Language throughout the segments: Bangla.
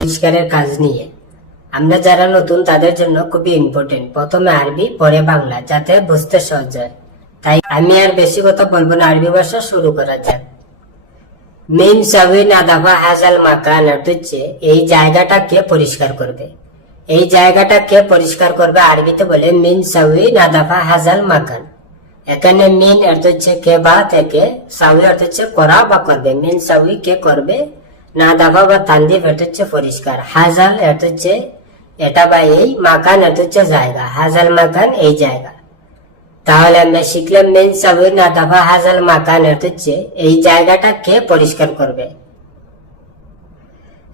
পরিষ্কারের কাজ নিয়ে। আমরা যারা নতুন, তাদের জন্য খুবই ইম্পর্টেন্ট প্রথমে আরবি, পরে বাংলা, যাতে বুঝতে সহজ হয়। তাই আমি আর বেশি কথা বলব না, আরবি ভাষা শুরু করা যাক। মিন সাউই নাদাফা হাজাল মাকান হচ্ছে, এই জায়গাটা কে পরিষ্কার করবে। এই জায়গাটা কে পরিষ্কার করবে আরবিতে বলে মিন সাউই নাদাফা হাজাল মাকান। এখানে মিন অর্থ হচ্ছে কে বা থেকে সাউই অর্থ হচ্ছে করা বা করবে। মিন সাউই কে করবে? না দাফা বা তান্দিফ এটা হচ্ছে পরিষ্কার। হাজাল এটা হচ্ছে এটা বা এই মাকান এটা হচ্ছে জায়গা, হাজাল মাকান এই জায়গা। তাহলে আমরা শিখলাম মেন সাবুই না দাফা হাজাল মাকান এটা হচ্ছে এই জায়গাটা কে পরিষ্কার করবে।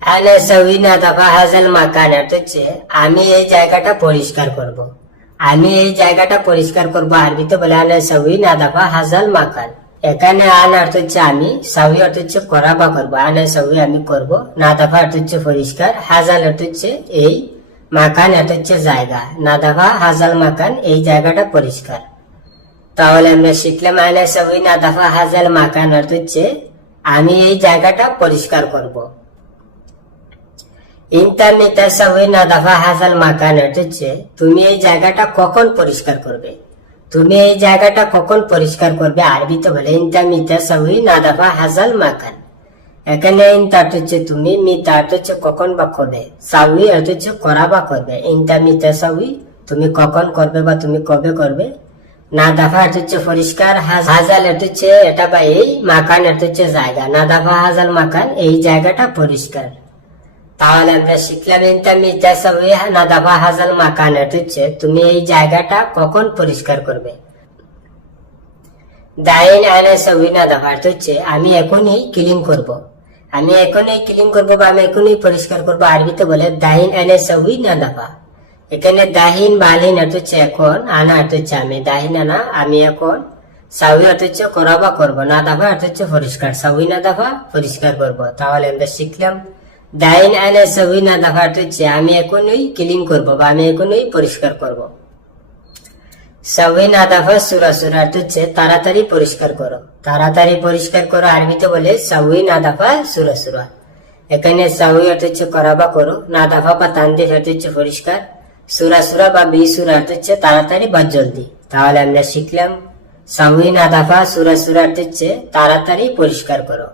আলে সাউই না দাফা হাজাল মাকান এটা আমি এই জায়গাটা পরিষ্কার করব। আমি এই জায়গাটা পরিষ্কার করব, আরবিতে বলে আলে সাউই না দাফা হাজাল মাকান। এখানে আন অর্থ হচ্ছে আমি সাউই অর্থ হচ্ছে করা বা করব, আনে সাউই আমি করব না দাফা অর্থ হচ্ছে পরিষ্কার, হাজাল অর্থ হচ্ছে এই মাকান অর্থ হচ্ছে জায়গা। না দাফা হাজাল মাকান এই জায়গাটা পরিষ্কার। তাহলে আমরা শিখলাম আনে সাউই না দাফা হাজাল মাকান অর্থ হচ্ছে আমি এই জায়গাটা পরিষ্কার করব। ইন্টারনেট সাউই না দাফা হাজাল মাকান অর্থ হচ্ছে তুমি এই জায়গাটা কখন পরিষ্কার করবে? তুমি এই জায়গাটা কখন পরিষ্কার করবে? আরবি তো বলে, ইন্তা মিতা সাউই না দাফা হাজাল মাকান। এখানে ইন্তা হচ্ছে তুমি, মিতা হচ্ছে কখন বা কবে সাউই হচ্ছে করা বা করবে? ইন্তা মিতা সাউই তুমি কখন করবে বা তুমি কবে করবে? না দাফা অর্থ হচ্ছে পরিষ্কার, হাজ- হাজাল অর্থ হচ্ছে এটা বা এই মাকান হচ্ছে জায়গা। না দাফা হাজাল, মাকান, এই জায়গাটা পরিষ্কার। তাহলে আমরা শিখলাম ইনতা মির্জা সাবি না দাফা হাজাল অর্থ হচ্ছে তুমি এই জায়গাটা কখন পরিষ্কার করবে? দাইন আনে সবই না দাফা অর্থ হচ্ছে আমি এখনই ক্লিন করব। আমি এখনই ক্লিন করব বা আমি এখনই পরিষ্কার করব, আরবিতে বলে দাহিন আনে সবই না দাফা। এখানে দাহিন বালিন হচ্ছে এখন, আনা হচ্ছে আমি, দাহিন আনা, আমি এখন সাউই হচ্ছে করা বা করব, না অর্থ হচ্ছে পরিষ্কার সাউই না দাফা পরিষ্কার করব। তাহলে আমরা শিখলাম দাইন আনে সাউই না অর্থ হচ্ছে আমি এখনই ক্লিন করব বা আমি এখনই পরিষ্কার করব। সাউই না দাফা সুরা সুরা হচ্ছে তাড়াতাড়ি পরিষ্কার করো। তাড়াতাড়ি পরিষ্কার করো, আরবিতে বলে সাউই না দাফা সুরা সুরা। এখানে সাউই অর্থ হচ্ছে করা বা করো, না দাফা বা তান্দিফ অর্থ হচ্ছে পরিষ্কার। সুরা সুরা বা বি সুরা অর্থ হচ্ছে তাড়াতাড়ি বা জলদি। তাহলে আমরা শিখলাম সাউই না দাফা সুরা সুরা হচ্ছে তাড়াতাড়ি পরিষ্কার করো।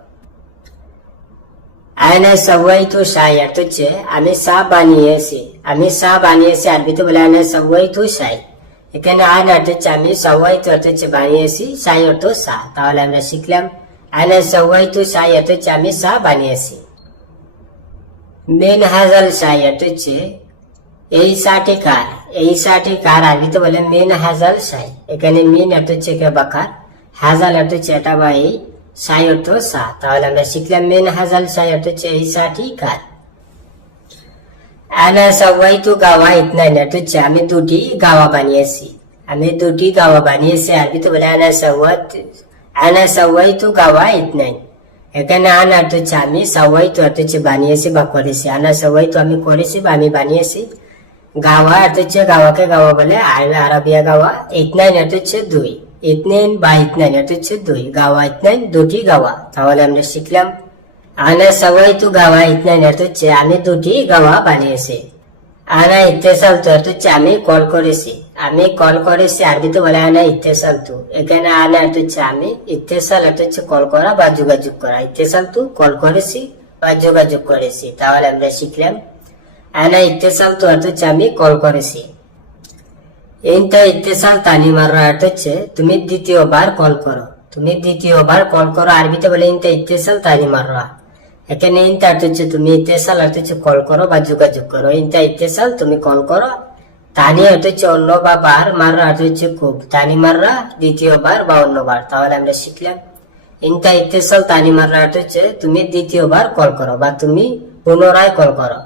আয়না সবাই তো সাই অর্থ হচ্ছে আমি সা বানিয়েছি আমি সা বানিয়েছি আরবিতে বলে আয়না সবাই তো সাই এখানে আয়না অর্থ হচ্ছে আমি সবাই তো অর্থ হচ্ছে বানিয়েছি সাই অর্থ সা তাহলে আমরা শিখলাম আয়না সবাই তো সাই অর্থ হচ্ছে আমি সা বানিয়েছি মেন হাজাল সাই অর্থ হচ্ছে এই সাটি কার এই সাটি কার আরবিতে বলে মেন হাজাল সাই এখানে মেন অর্থ হচ্ছে বাকার হাজাল অর্থ হচ্ছে এটা বা এই সাই অর্থ সা তাহলে আমরা শিখলাম মেন হাজাল সাই অর্থ হচ্ছে এই সাটি কার আনা সবাই তো গাওয়া ইতনা অর্থ হচ্ছে আমি দুটি গাওয়া বানিয়েছি আমি দুটি গাওয়া বানিয়েছি আরবিতে বলে আনা সওয়াত আনা সবাই তো গাওয়া ইতনাই এখানে আন অর্থ হচ্ছে আমি সবাই তো অর্থ হচ্ছে বানিয়েছি বা করেছি আনা সবাই তো আমি করেছি বা আমি বানিয়েছি গাওয়া অর্থ হচ্ছে গাওয়াকে গাওয়া বলে আর আরবিয়া গাওয়া ইতনাইন অর্থ হচ্ছে দুই ইতনাইন বা ইতনাইন অর্থ হচ্ছে দুই। গাওয়া ইতনাইন দুটি গাওয়া। তাহলে আমরা শিখলাম, আনা সবাই তো গাওয়া ইতনাইন অর্থ হচ্ছে আমি দুটি গাওয়া বানিয়েছি। আনা ইত্তেসাল তো অর্থ হচ্ছে আমি কল করেছি। আমি কল করেছি আরবিতে বলে আনা ইত্তেসাল তু এখানে আনা অর্থ হচ্ছে আমি, ইত্তেসাল অর্থ হচ্ছে কল করা বা যোগাযোগ করা। ইত্তেসাল তু কল করেছি বা যোগাযোগ করেছি। তাহলে আমরা শিখলাম, আনা ইত্তেসাল তো অর্থ হচ্ছে আমি কল করেছি। এইটা ইত্তেসাল তালিমার অর্থ হচ্ছে, তুমি দ্বিতীয়বার কল করো। তুমি দ্বিতীয়বার কল করো, আরবিতে বলে ইনটা ইত্তেসাল তালিমার এখানে ইনটা অর্থ হচ্ছে, তুমি ইত্তেসাল অর্থ হচ্ছে কল করো বা যোগাযোগ করো। ইনটা ইত্তেসাল তুমি কল করো। তানি অর্থ হচ্ছে অন্য বা বার মাররা অর্থ হচ্ছে খুব। তানি মাররা দ্বিতীয়বার বা অন্যবার, তাহলে আমরা শিখলাম। ইনটা ইত্তেসাল তানি মাররা অর্থ হচ্ছে, তুমি দ্বিতীয়বার কল করো বা তুমি পুনরায় কল করো।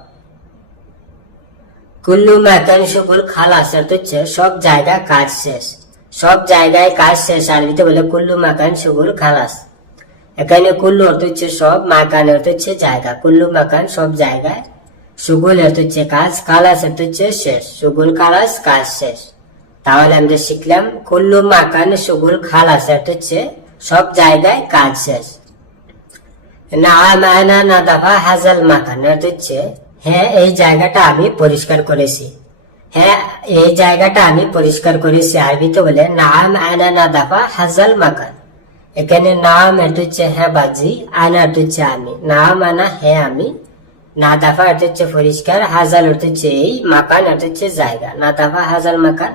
কুল্লু মাকান শুকুর খালাস অর্থ হচ্ছে, সব জায়গায় কাজ শেষ। সব জায়গায় কাজ শেষ, আরবিতে বলে কুল্লু মাকান শুকুর খালাস এখানে কুল্লু অর্থ হচ্ছে সব, মাকান অর্থ হচ্ছে জায়গা। কুল্লু মাকান সব জায়গায় সুগুল অর্থ হচ্ছে কাজ কালাস অর্থ হচ্ছে শেষ। সুগুল কালাস কাজ শেষ। তাহলে আমরা শিখলাম, কুল্লু মাকান সুগুল খালাস অর্থ হচ্ছে, সব জায়গায় কাজ শেষ। না মানা না, দাফা হাজাল মাকান অর্থ হচ্ছে হ্যাঁ এই জায়গাটা আমি পরিষ্কার করেছি। হ্যাঁ এই জায়গাটা আমি পরিষ্কার করেছি। আরবিতে বলে, নাম আনা না দাফা, হাজাল মাকান। এখানে নাম এটা হচ্ছে হ্যাঁ বাজি, আনা এটা হচ্ছে, আমি। নাম আনা হ্যাঁ আমি। না দাফা এটা হচ্ছে, পরিষ্কার। হাজাল এটা হচ্ছে, এই মাকান এটা হচ্ছে, জায়গা। না দাফা, হাজাল মাকান।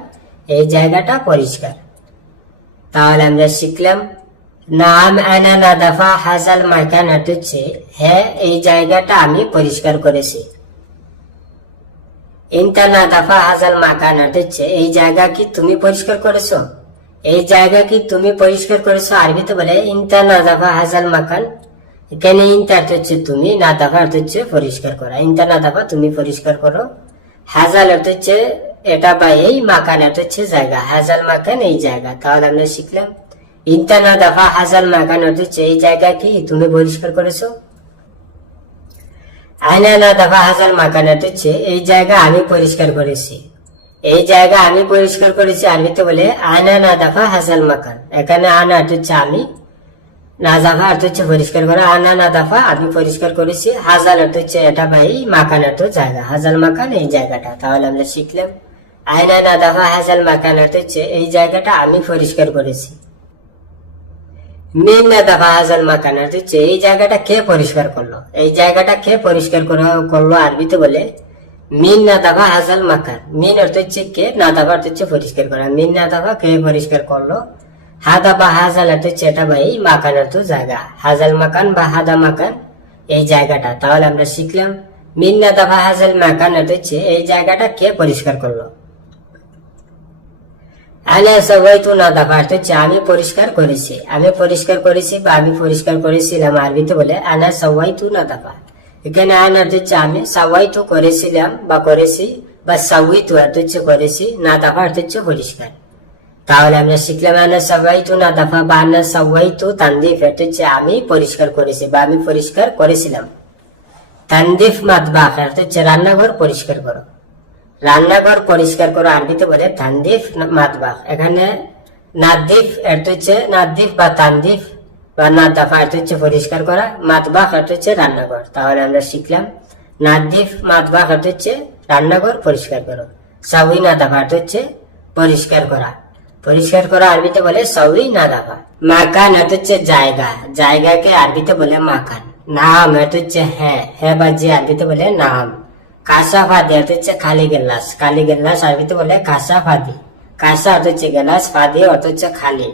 এই জায়গাটা পরিষ্কার। তাহলে আমরা শিখলাম নাম আনা না দাফা হাজাল মাকান এটা হচ্ছে হ্যাঁ এই জায়গাটা আমি পরিষ্কার করেছি। ইনতা না দাফা হাজাল মাকান এটা হচ্ছে এই জায়গা কি তুমি পরিষ্কার করেছ? এই জায়গা কি তুমি পরিষ্কার করেছ? আরবিতে বলে, ইনতা না দাফা হাজাল মাকান। এখানে ইনতা হচ্ছে তুমি, না দাফা হচ্ছে পরিষ্কার করা। ইনতা না দাফা তুমি পরিষ্কার করো। হাজাল হচ্ছে এটা বা এই মাকান হচ্ছে জায়গা। হাজাল মাকান এই জায়গা। তাহলে আমরা শিখলাম। ইনতা না দাফা হাজাল মাকান অর্থ এই জায়গা কি তুমি পরিষ্কার করেছ? আয়না না দাফা হাজার মাকান অর্থ এই জায়গা আমি পরিষ্কার করেছি। এই জায়গা আমি পরিষ্কার করেছি আরবিতে বলে আয়না না দাফা হাজাল মাকান এখানে আনা হচ্ছে আমি, না দাফা অর্থ হচ্ছে পরিষ্কার করা আনা না দাফা আমি পরিষ্কার করেছি। হাজাল অর্থ হচ্ছে এটা ভাই মাকান অর্থ জায়গা। হাজাল মাকান এই জায়গাটা, তাহলে আমরা শিখলাম। আয়না না দাফা হাজাল মাকান অর্থ হচ্ছে এই জায়গাটা আমি পরিষ্কার করেছি। মিন না দাফা হাজাল মাকান অর্থ হচ্ছে এই জায়গাটা কে পরিষ্কার করল? এই জায়গাটা কে পরিষ্কার করা- করল আরবিতে বলে? মিন না দাফা হাজাল মাকান মিন অর্থ হচ্ছে কে? না দাফা অর্থ হচ্ছে পরিষ্কার করা। মিন না দাফা কে পরিষ্কার করল? হাদা বা হাজাল অর্থ হচ্ছে এটা ভাই মাকান অর্থ জায়গা। হাজাল মাকান বা হাদা মাকান, এই জায়গাটা। তাহলে আমরা শিখলাম, মিন না দাফা হাজাল মাকান অর্থ হচ্ছে এই জায়গাটা কে পরিষ্কার করল? আনা সবাই তো না দাফা অর্থ হচ্ছে আমি পরিষ্কার করেছি। আমি পরিষ্কার করেছি বা আমি পরিষ্কার করেছিলাম আরবিতে বলে আনা সবাই তো না দাফা এখানে আনা অর্থ হচ্ছে আমি সবাই তো করেছিলাম বা করেছি বা সবাই তো অর্থ হচ্ছে করেছি, না দাফা অর্থ হচ্ছে পরিষ্কার। তাহলে আমরা শিখলাম আনা সবাই তো না দাফা বা আনা তো তান্দিফ অর্থ হচ্ছে আমি পরিষ্কার করেছি বা আমি পরিষ্কার করেছিলাম। তান্দিফ মাতবাখ অর্থ হচ্ছে রান্নাঘর পরিষ্কার করো। রান্নাঘর পরিষ্কার করো, আরবিতে বলে তান্দিফ মাতবাখ এখানে নাদিফ অর্থ হচ্ছে নাদিফ বা তান্দিফ বা নাদাফা অর্থ হচ্ছে পরিষ্কার করা। মাতবাখ অর্থ হচ্ছে রান্নাঘর। তাহলে আমরা শিখলাম নাদিফ মাতবাখ অর্থ হচ্ছে রান্নাঘর পরিষ্কার করো। সাউই, নাদাফা অর্থ হচ্ছে পরিষ্কার করা। পরিষ্কার করা আরবিতে বলে সাউই, নাদাফা। মাকান অর্থ হচ্ছে জায়গা। জায়গাকে আরবিতে বলে মাকান। নাম অর্থ হচ্ছে হ্যাঁ। হ্যাঁ বা যে আরবিতে বলে নাম। কাসা ফাদি অর্থ হচ্ছে খালি গেলাস খালি গেলাস আরবিতে বলে কাসা ফাদি কাসা অর্থ হচ্ছে গেলাস ফাদি অর্থ হচ্ছে খালি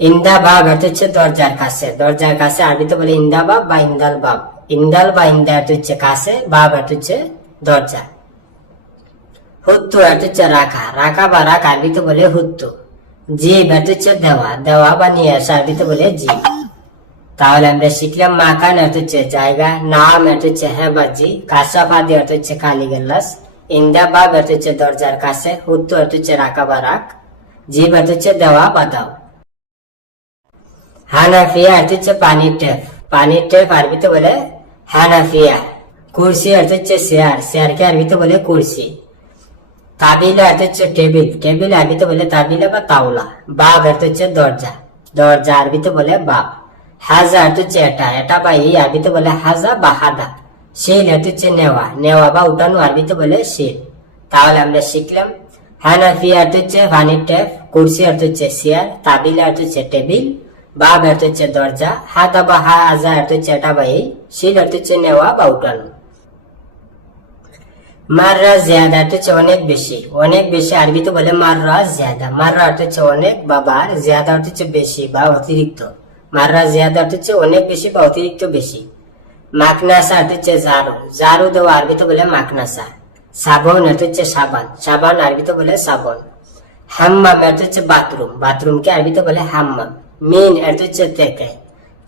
ইন্দা বাব অর্থ হচ্ছে দরজার কাছে দরজার কাছে আরবিতে বলে ইন্দা বাব বা ইন্দাল বাব ইন্দাল বা ইন্দা অর্থ হচ্ছে কাছে বাব অর্থ হচ্ছে দরজা হুত্তু অর্থ হচ্ছে রাখা রাখা বা রাখ আরবিতে বলে হুত্তু জিব অর্থ হচ্ছে দেওয়া দেওয়া বা নিয়ে আসা আরবিতে বলে জিব তাহলে আমরা শিখলাম মাকান হচ্ছে জায়গা নাম হচ্ছে হ্যাঁ বাজি কাসাফাদি অর্থ হচ্ছে খালি গেলাস ইন্দা বাব অর্থ হচ্ছে দরজার কাছে হুত্তু হচ্ছে রাখা বা রাখ জিব হচ্ছে দেওয়া বা দাও হানাফিয়া হচ্ছে পানির টেপ পানির টেপ আরবিতে বলে হানাফিয়া কুরসি হচ্ছে চেয়ার চেয়ারকে আরবিতে বলে কুরসি তাবিলা হচ্ছে টেবিল টেবিল আরবিতে বলে তাবিলা বা তাওলা বাব হচ্ছে দরজা দরজা আরবিতে বলে বাব হাজা হচ্ছে এটা এটা বা এই আরবিতে বলে হাজা বা হাদা। শিল হচ্ছে নেওয়া নেওয়া বা উঠানো আরবিতে বলে শিল তাহলে আমরা শিখলাম হানাফি হচ্ছে কুরসি হচ্ছে তাবিলা হচ্ছে টেবিল, বাব হচ্ছে দরজা, হাদা বা অর্থ হচ্ছে এটা বা এই, শিল হচ্ছে নেওয়া বা উঠানো। মাররা জিয়াদা হচ্ছে অনেক বেশি অনেক বেশি আরবিতে বলে মাররা জিয়াদা। মাররা হচ্ছে অনেক বা বার, জিয়াদা হচ্ছে বেশি বা অতিরিক্ত। মাররা জিয়াদা অর্থ হচ্ছে অনেক বেশি বা অতিরিক্ত বেশি। মাকনাসা হচ্ছে জারু। জারু দেওয়া আরবিতে বলে মাকনাসা সাবন হচ্ছে সাবান। সাবান আরবিতে বলে সাবন। হাম্মাম অর্থ হচ্ছে বাথরুম। বাথরুমকে আরবিতে বলে হাম্মাম। মিন অর্থ হচ্ছে তেকে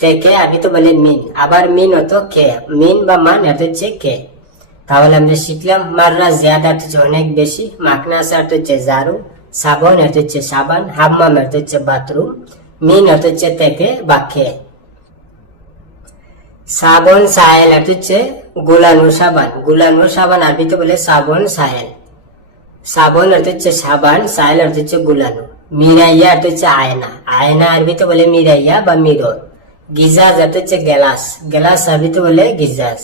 তেকে আরবিতে বলে মিন। আবার মিন অত কে। মিন বা মান হচ্ছে কে। তাহলে আমরা শিখলাম মাররা জিয়াদা হচ্ছে অনেক বেশি। মাকনাস হচ্ছে জারু। সাবন হচ্ছে সাবান। হাম্মাম অর্থ হচ্ছে বাথরুম। থেকে বা খেয়ে সাবন সাহেল অর্থ হচ্ছে গুলানো সাবান গুলানো সাবান আরবিতে বলে সাবন সাহেল সাবন হচ্ছে সাবান সাহেল হচ্ছে গুলানো মিরাইয়া হচ্ছে আয়না আয়না আরবিতে বলে মিরাইয়া বা মিরর গিজাজ হচ্ছে গেলাস গেলাস আরবিতে বলে গিজাজ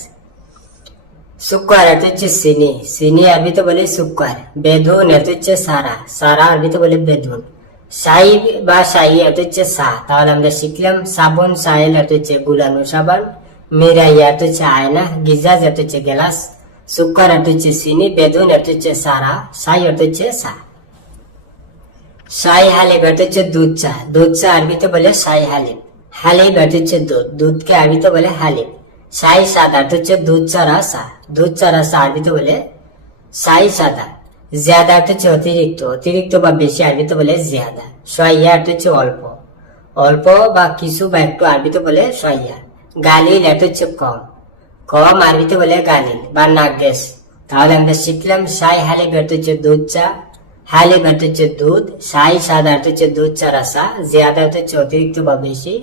সুক্কার এটা হচ্ছে চিনি চিনি আরবিতে বলে সুক্কার বেদুন এটা হচ্ছে সারা সারা আরবিতে বলে বেদুন সাই বা সাই এটা হচ্ছে সা তাহলে আমরা শিখলাম সাবন সাইল এটা হচ্ছে গুলানো সাবান মিরাইয়া এটা হচ্ছে আয়না গিজাজ এটা হচ্ছে গ্লাস সুক্কার এটা হচ্ছে চিনি বেদুন এটা হচ্ছে সারা সাই এটা হচ্ছে সা শাহি হালিব এটা হচ্ছে দুধ চা দুধ চা আরবিতে বলে শাহি হালিব হালিব এটা হচ্ছে দুধ দুধকে আরবিতে বলে হালিব শাহি সাদা এটা হচ্ছে দুধ চা রাসা দুধ চা রাসা আরবিতে বলে শাহি সাদা জিয়াদা এটা হচ্ছে অতিরিক্ত অতিরিক্ত বা বেশি আরবিতে বলে জিয়াদা এটা হচ্ছে অল্প অল্প বা কিছু বা একটু আরবিতে বলে সহিয়া গালিল এটা হচ্ছে কম কম আরবিতে বলে গালিল বা নাগেশ তাহলে আমরা শিখলাম শাহি হালিব এটা হচ্ছে দুধ চা হালিব এটা হচ্ছে দুধ শাহি সাদা এটা হচ্ছে দুধ চা রাসা জিয়াদা এটা হচ্ছে অতিরিক্ত বা বেশি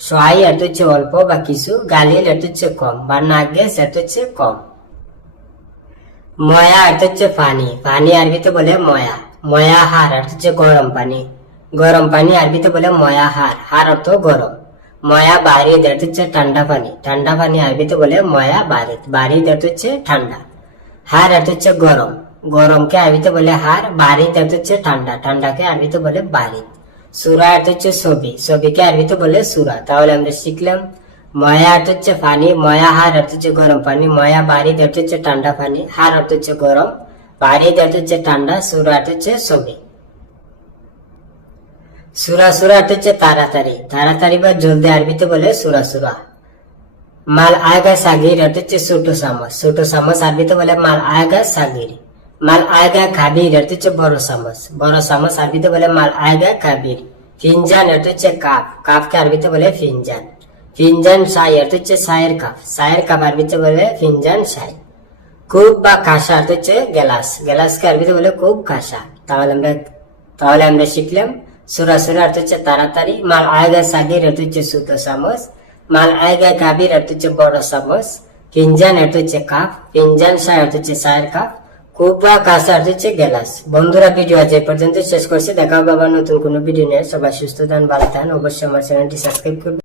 সহাই এটা হচ্ছে অল্প বা কিছু গালিল এটা হচ্ছে কম বা নাগেশ এটা হচ্ছে কম ময়া এটা হচ্ছে পানি। পানি আরবিতে বলে ময়া। ময়া হার অর্থ হচ্ছে গরম পানি। গরম পানি আরবিতে বলে ময়া হার। হার অর্থ গরম। ময়া বারিদ এটা হচ্ছে ঠান্ডা পানি। ঠান্ডা পানি আরবিতে বলে ময়া বারিদ বারিদ এটা হচ্ছে ঠান্ডা। হার এটা হচ্ছে গরম। গরমকে আরবিতে বলে হার। বারিদ এটা হচ্ছে ঠান্ডা। ঠান্ডাকে আরবিতে বলে বারিদ সুরা এটা হচ্ছে ছবি। ছবিকে আরবিতে বলে সুরা। তাহলে আমরা শিখলাম ময়া হচ্ছে পানি ময়া হার হচ্ছে গরম পানি ময়া বারিদ অর্থ হচ্ছে ঠান্ডা পানি হার হচ্ছে গরম বারিদ অর্থ হচ্ছে ঠান্ডা সুরা হচ্ছে ছবি সুরা সুরা হচ্ছে তাড়াতাড়ি তাড়াতাড়ি বা জলদি আরবিতে বলে সুরা সুরা মাল আয়গা সাগির হচ্ছে ছোট চামচ ছোট চামচ আরবিতে বলে মাল আয়গা সাগির মাল আয়গা অর্থ হচ্ছে বড় চামচ বড় চামচ আরবিতে বলে মাল আয়গা কাবির ফিনজান হচ্ছে কাপ কাপকে আরবিতে বলে ফিনজান ফিনজান সাই, অর্থ হচ্ছে সায়ের কাপ। সায়ের কাপ আরবিতে বলে ফিনজান সাই। কুব বা কাঁসা, অর্থ হচ্ছে গ্লাস গ্লাসকে আরবিতে বলে কুব কাঁসা। তাহলে আমরা তাহলে আমরা শিখলাম। সুরা অর্থ হচ্ছে তাড়াতাড়ি। মাল আয়গা সাগির, অর্থ হচ্ছে ছোট চামচ মাল আয়গা কাবির অর্থ হচ্ছে বড় চামচ ফিনজান, অর্থ হচ্ছে কাপ। ফিনজান সাই, অর্থ হচ্ছে সায়ের কাপ। কুব বা কাঁসা, অর্থ হচ্ছে গ্লাস বন্ধুরা, ভিডিও আজ এই পর্যন্ত শেষ করছি। দেখা হবে আবার নতুন কোনো ভিডিও নিয়ে। সবাই সুস্থ থান, ভালো থান। অবশ্যই আমার চ্যানেলটি সাবস্ক্রাইব করবে